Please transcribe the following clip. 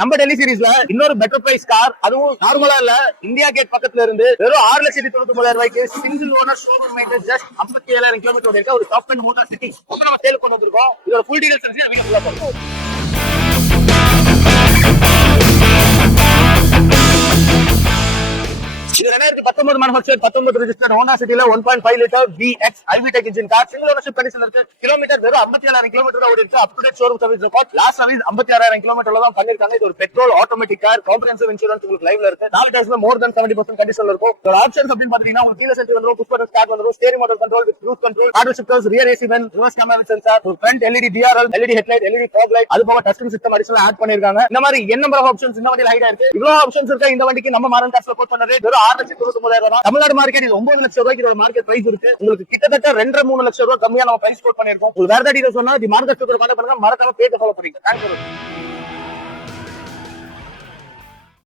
நம்ம டெல்லி சீரிஸ்ல இன்னொரு better price car, அதுவும் நார்மலா இல்ல, இந்தியா கேட் பக்கத்துல இருந்து வெறும் 6,99,000 ரூபாய்க்கு single owner showroom maintain just 57,000 kilometre இருக்க ஒரு டாப் 10 மோட்டார் சிட்டி நம்ம சேல் கொண்டு வந்திருக்கோம். இதோட ஃபுல் டீடைல்ஸ் வீடியோக்குள்ள போறோம். இது 2019 மேனுஃபேக்சர் 19 ரெஜிஸ்டர்ட் ஹோண்டா சிட்டில 1.5 litre VX IV tech engine car. Single ownership condition இருக்கு. கிலோமீட்டர் வெறும் 57,000 கிலோமீட்டர் ஓடி இருக்கு. Up to date showroom service report. Last service 56,000 கிலோமீட்டர்ல தான் பண்ணிருக்காங்க. இது ஒரு petrol automatic car. Comprehensive insurance உங்களுக்கு லைவ்ல இருக்கு. 4 டயர்ஸ்ல மோர் தென் 70% கண்டிஷன்ல இருக்கும். இதோட ஆப்ஷன்ஸ் அப்படின்னு பாத்தீங்கன்னா உங்களுக்கு கீழ சென்டர் வந்துரும், புஷ் பட்டன் ஸ்டார்ட் வந்துரும், steering motor control with cruise control, auto shifters, rear AC vent, reverse camera sensor, ஒரு front LED DRL, LED headlight, LED fog light, அது போக டச் ஸ்கிரீன் சிஸ்டம் அடிஷனலா ஆட் பண்ணிருக்காங்க. இந்த மாதிரி என்ன நம்பர் ஆஃப் ஆப்ஷன்ஸ் இந்த வண்டியில ஹைட் இருக்கு. இவ்வளவு ஆப்ஷன்ஸ் இருக்க இந்த வண்டிக்கு நம்ம மாரன் காஸ்ட்ல கோட் பண்ணது வெறும் 6,99,000 தான். தமிழ்நாடு மார்க்கெட் இது 9 லட்சம் ரூபாய்க்கு இதோட மார்க்கெட் பிரைஸ் இருக்கு. உங்களுக்கு கிட்டத்தட்ட 2.5-3 லட்சம் ரூபாய் கம்மியா நம்ம பிரைஸ் கோட் பண்ணிருக்கோம். உங்களுக்கு வேற ஏதாவது சொன்னா தி மார்க்கெட் கான்டாக்ட் பண்ணுங்க. மறக்காம பேஜ் ஃபாலோ பண்ணுங்க. தேங்க்ஸ்.